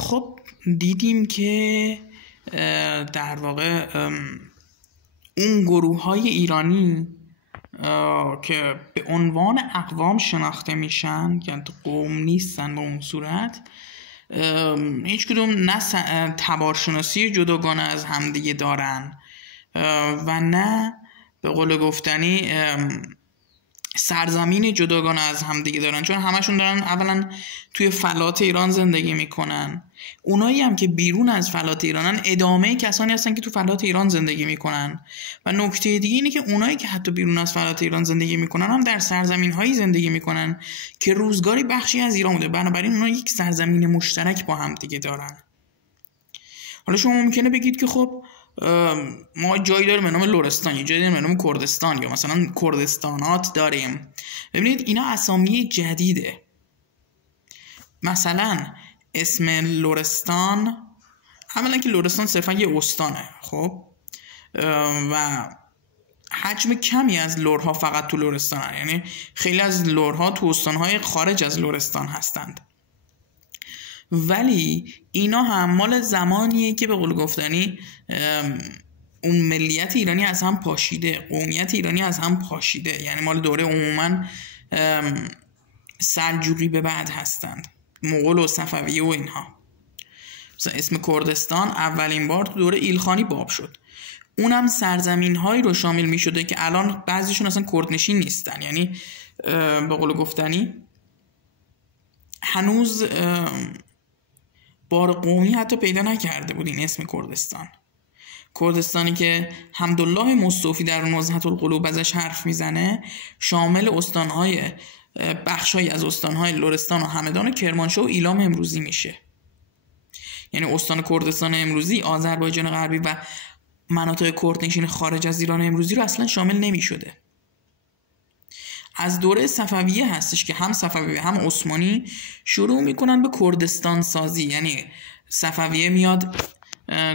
خب دیدیم که در واقع اون گروه‌های ایرانی که به عنوان اقوام شناخته میشن که قوم نیستن به اون صورت، هیچ کدوم نه تبارشناسی جداگانه از همدیگه دارن و نه به قول گفتنی سرزمین جداگانه از همدیگه دارن، چون همشون دارن اولا توی فلات ایران زندگی میکنن. اونایی هم که بیرون از فلات ایرانن ادامه کسانی هستن که تو فلات ایران زندگی میکنن. و نکته دیگه اینه که اونایی که حتی بیرون از فلات ایران زندگی میکنن هم در سرزمین هایی زندگی میکنن که روزگاری بخشی از ایران بوده، بنابراین اونا یک سرزمین مشترک با هم دیگه دارن. حالا شما ممکنه بگید که خب ما جایی داریم به نام لرستان، یه جایی داریم به نام کردستان، یا مثلا کردستانات داریم. ببینید اینا اسامی جدیده. مثلا اسم لرستان، اولا که لرستان صرفا یه استانه، خب، و حجم کمی از لرها فقط تو لرستان هست. یعنی خیلی از لرها تو استانهای خارج از لرستان هستند، ولی اینا هم مال زمانیه که به قول گفتنی اون ملیت ایرانی از هم پاشیده، قومیت ایرانی از هم پاشیده، یعنی مال دوره عموما سلجوقی به بعد هستند، مغول و صفویه و اینها. مثلا اسم کردستان اولین بار تو دوره ایلخانی باب شد، اونم سرزمین هایی رو شامل می شده که الان بعضیشون اصلا کردنشین نیستن، یعنی به قول گفتنی هنوز بار قومی حتی پیدا نکرده بود این اسم کردستان. کردستانی که حمدالله مصطفی در نزهة القلوب ازش حرف میزنه، شامل استانهای بخشای از استانهای لرستان و همدان و کرمانشاه و ایلام امروزی میشه. یعنی استان کردستان امروزی، آذربایجان غربی و مناطق کردنشین خارج از ایران امروزی رو اصلا شامل نمیشده. از دوره صفویه هستش که هم صفویه هم عثمانی شروع میکنن به کردستان سازی. یعنی صفویه میاد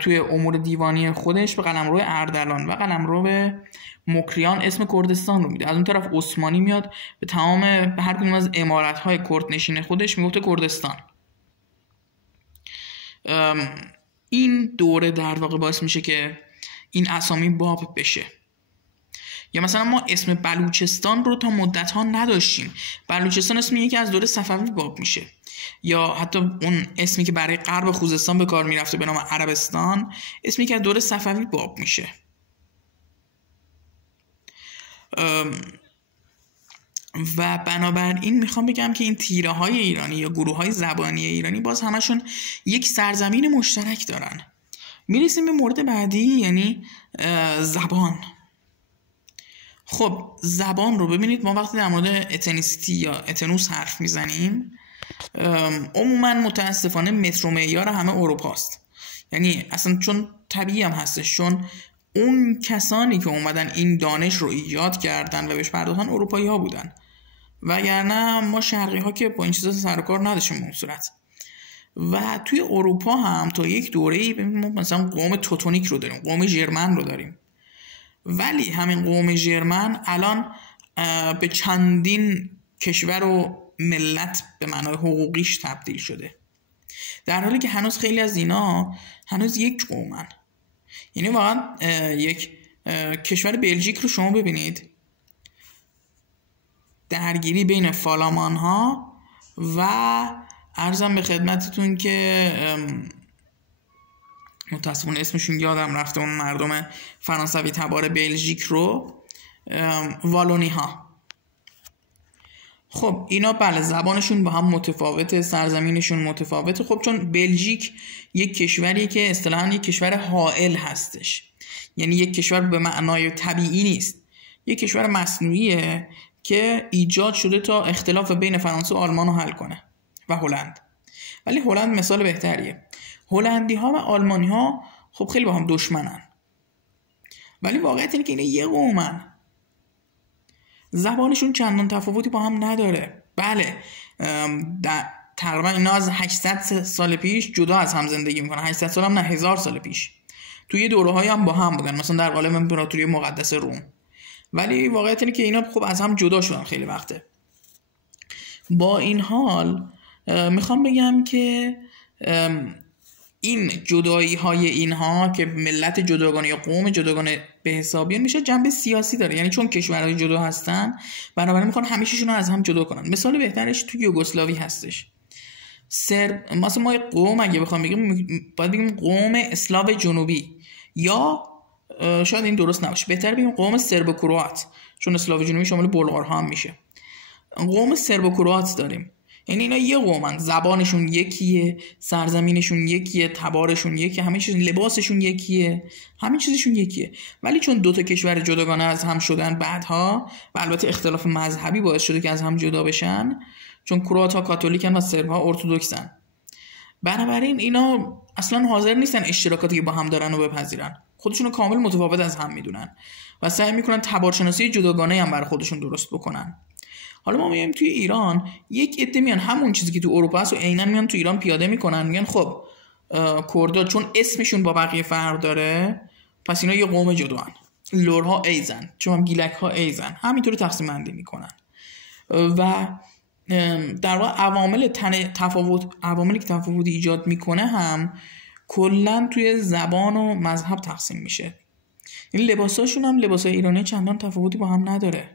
توی امور دیوانی خودش به قلمرو اردلان و قلمرو مکریان اسم کردستان رو میده. از اون طرف عثمانی میاد به تمام هر کدوم از امارت‌های کردنشین خودش میگفته کردستان. این دوره در واقع باعث میشه که این اسامی باب بشه. یا مثلا ما اسم بلوچستان رو تا مدت ها نداشتیم. بلوچستان اسمی که از دوره صفوی باب میشه. یا حتی اون اسمی که برای غرب خوزستان به کار میرفته به نام عربستان، اسمی که از دوره صفوی باب میشه. و بنابراین میخوام بگم که این تیره های ایرانی یا گروه های زبانی ایرانی باز همشون یک سرزمین مشترک دارن. میرسیم به مورد بعدی، یعنی زبان. خب زبان رو ببینید، ما وقتی در مورد اتنیسیتی یا اتنوس حرف میزنیم عموما متاسفانه متر و معیار همه اروپاست. یعنی اصلا چون طبیعی هم هستش، چون اون کسانی که اومدن این دانش رو ایجاد کردن و بهش پرداختن اروپایی ها بودن، وگرنه ما شرقی ها که با این چیزا سر و کار نداشتیم به اون صورت. و توی اروپا هم تا یک دوره‌ای ما مثلا قوم توتونیک رو داریم، قوم ژرمن رو داریم، ولی همین قوم ژرمن الان به چندین کشور و ملت به معنای حقوقیش تبدیل شده، در حالی که هنوز خیلی از اینا هنوز یک قومن. یعنی واقعا یک کشور بلژیک رو شما ببینید، درگیری بین فالامان ها و عرضم به خدمتتون که متاسفانه اسمشون یادم رفته، اون مردم فرانسوی تبار بلژیک رو، والونی ها. خب اینا بله زبانشون با هم متفاوته، سرزمینشون متفاوته. خب چون بلژیک یک کشوریه که اصطلاحاً یک کشور حائل هستش، یعنی یک کشور به معنای طبیعی نیست، یک کشور مصنوعیه که ایجاد شده تا اختلاف بین فرانسه و آلمان رو حل کنه، و هلند. ولی هلند مثال بهتریه. هلندی ها و آلمانی ها خب خیلی با هم دشمنن، ولی واقعیت اینه که اینا یه قومن، زبانشون چندان تفاوتی با هم نداره. بله تقریبا اینا از 800 سال پیش جدا از هم زندگی میکنن، 800 سال هم نه، 1000 سال پیش توی دوره‌های هم با هم بودن، مثلا در قالب امپراتوری مقدس روم. ولی واقعیت اینه که اینا خب از هم جدا شدن خیلی وقته. با این حال میخوام بگم که این جدایی های اینها که ملت جداگانه یا قوم جداگانه به حساب بیان میشه جنبه سیاسی داره. یعنی چون کشورهای جدا هستن بنابراین میخوان همیشهشون رو از هم جدا کنن. مثال بهترش تو یوگسلاوی هستش. مثلا ما قوم اگه بخوام بگیم باید بگیم قوم اسلاو جنوبی، یا شاید این درست نباشه، بهتر بگیم قوم سرب کروات، چون اسلاو جنوبی شامل بلغارها هم میشه. قوم سرب کروات داریم، یعنی اینا یه قومن، زبانشون یکیه، سرزمینشون یکیه، تبارشون یکیه، همه چیز، لباسشون یکیه، همه چیزشون یکیه. ولی چون دو تا کشور جداگانه از هم شدن بعدها و البته اختلاف مذهبی باعث شده که از هم جدا بشن، چون کروات‌ها کاتولیکن و سرب‌ها ارتدوکسن، بنابراین اینا اصلا حاضر نیستن اشتراکاتی که با هم دارن رو بپذیرن، خودشونو کامل متفاوت از هم میدونن و سعی میکنن تبارشناسی جداگانه هم برای خودشون درست بکنن. حالا ما میایم توی ایران، یک عده میان همون چیزی که تو اروپا هست و عیناً میان تو ایران پیاده میکنن، میگن خب کردا چون اسمشون با بقیه فرق داره پس اینا یه قوم جداان، لورها ایزن، چون هم گیلک‌ها ایزن، همینطوری تقسیم بندی میکنن و در واقع عواملی که تفاوت ایجاد میکنه هم کلا توی زبان و مذهب تقسیم میشه. این لباساشون هم لباسای ایرانی چندان تفاوتی با هم نداره.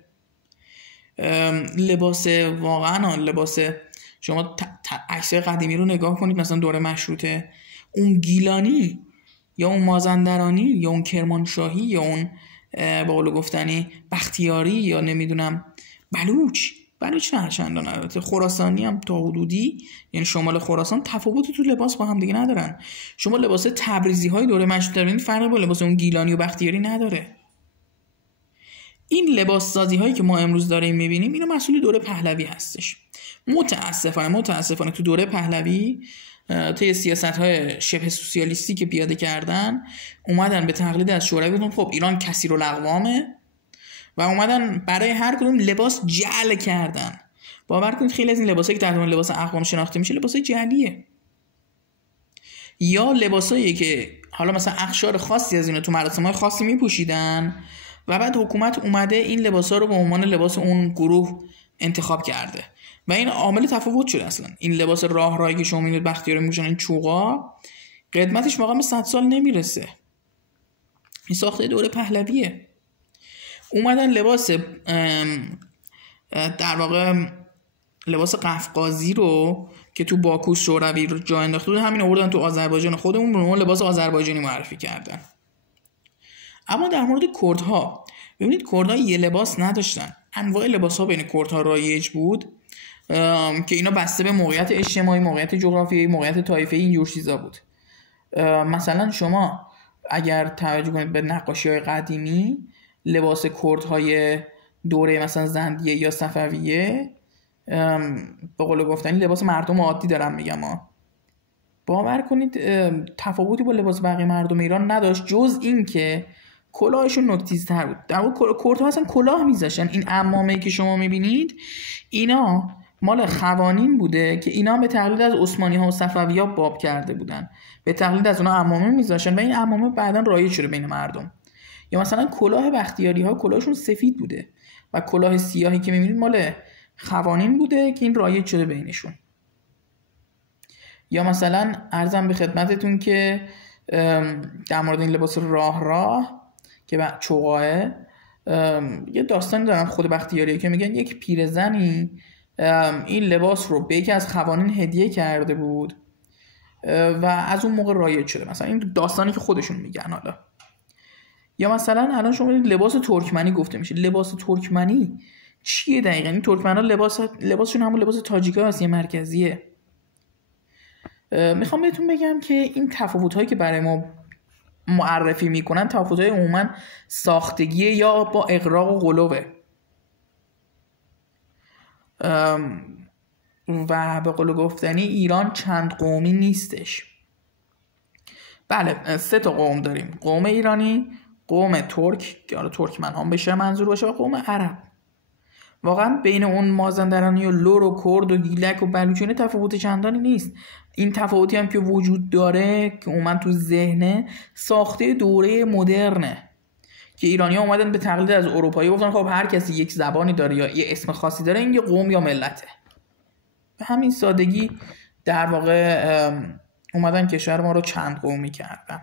لباس واقعا لباس شما عکسای قدیمی رو نگاه کنید، مثلا دوره مشروطه، اون گیلانی یا اون مازندرانی یا اون کرمانشاهی یا اون به قول گفتنی بختیاری یا نمیدونم بلوچ نه چندان، البته خراسانی هم تا حدودی، یعنی شمال خراسان تفاوتی تو لباس با هم دیگه ندارن. شما لباس تبریزی های دوره مشروطه ببینید فرقی با لباس اون گیلانی و بختیاری نداره. این لباس سازی هایی که ما امروز داریم میبینیم اینا مسئول دوره پهلوی هستش. متاسفانه تو دوره پهلوی طی سیاست‌های شبه سوسیالیستی که پیاده کردن اومدن به تقلید از شوروی گفتن خب ایران کثیرالاقوامه و اومدن برای هر کدوم لباس جعل کردن. باور کنید خیلی از این لباسایی که تحت عنوان لباس اقوام شناخته میشه لباسای جعلیه، یا لباسایی که حالا مثلا اقشار خاصی از اینا تو مراسم‌های خاصی میپوشیدن و بعد حکومت اومده این لباسا رو به عنوان لباس اون گروه انتخاب کرده و این عامل تفاوت شده. اصلا این لباس راهی که شما میبینید بختیاری میپوشن، این چوغا قدمتش واقعا به 100 سال نمیرسه. این ساخته دوره پهلویه. اومدن لباس در واقع لباس قفقازی رو که تو باکو شوروی رو جا انداخته بود همین آوردن تو آذربایجان، خودمون به عنوان لباس آذربایجانی معرفی کردن. اما در مورد کردها ببینید کردها یه لباس نداشتن، انواع لباس‌ها بین کردها رایج بود که اینا بسته به موقعیت اجتماعی، موقعیت جغرافیایی، موقعیت طایفه‌ای، اینجور چیزا بود. مثلا شما اگر توجه کنید به نقاشی‌های قدیمی، لباس کردهای دوره مثلا زندیه یا صفویه به قول گفتنی لباس مردم عادی دارم میگم باور کنید تفاوتی با لباس بقیه مردم ایران نداشت، جز این که کلاهشون نوک‌تیزتر بود. در واقع کردها اصلا کلاه میذاشتن. این عمامه‌ای که شما میبینید اینا مال خوانین بوده که اینا به تقلید از عثمانی‌ها و صفوی‌ها باب کرده بودن، به تقلید از اونها عمامه میذاشتن و این عمامه بعداً رایج شده بین مردم. یا مثلا کلاه بختیاری‌ها کلاهشون سفید بوده و کلاه سیاهی که میبینید مال خوانین بوده که این رایج شده بینشون. یا مثلا عرضم به خدمتتون که در مورد این لباس راه که چوغاه یه داستانی دارن خود بختیاری که میگن یک پیرزنی این لباس رو به یکی از خوانین هدیه کرده بود و از اون موقع رایج شده. مثلا این داستانی که خودشون میگن. حالا یا مثلا الان شما لباس ترکمنی گفته میشه. لباس ترکمنی چیه دقیقاً؟ این ترکمن‌ها لباسشون همون لباس تاجیک‌ها آسیا مرکزیه. میخوام بهتون بگم که این تفاوت‌هایی که برای ما معرفی میکنن تفاوت‌های عموماً ساختگیه یا با اغراق و غلوه و به قول گفتنی ایران چند قومی نیستش. بله 3 تا قوم داریم: قوم ایرانی، قوم ترک که حالا ترکمن هم بشه منظور باشه و قوم عرب. واقعا بین اون مازندرانی و لور و کرد و گیلک و بلوچی تفاوت چندانی نیست. این تفاوتی هم که وجود داره که اومد تو ذهنه ساخته دوره مدرنه که ایرانی‌ها اومدن به تقلید از اروپایی گفتن خب هر کسی یک زبانی داره یا یه اسم خاصی داره این یه قوم یا ملته. به همین سادگی در واقع اومدن کشور ما رو چند قومی کردن.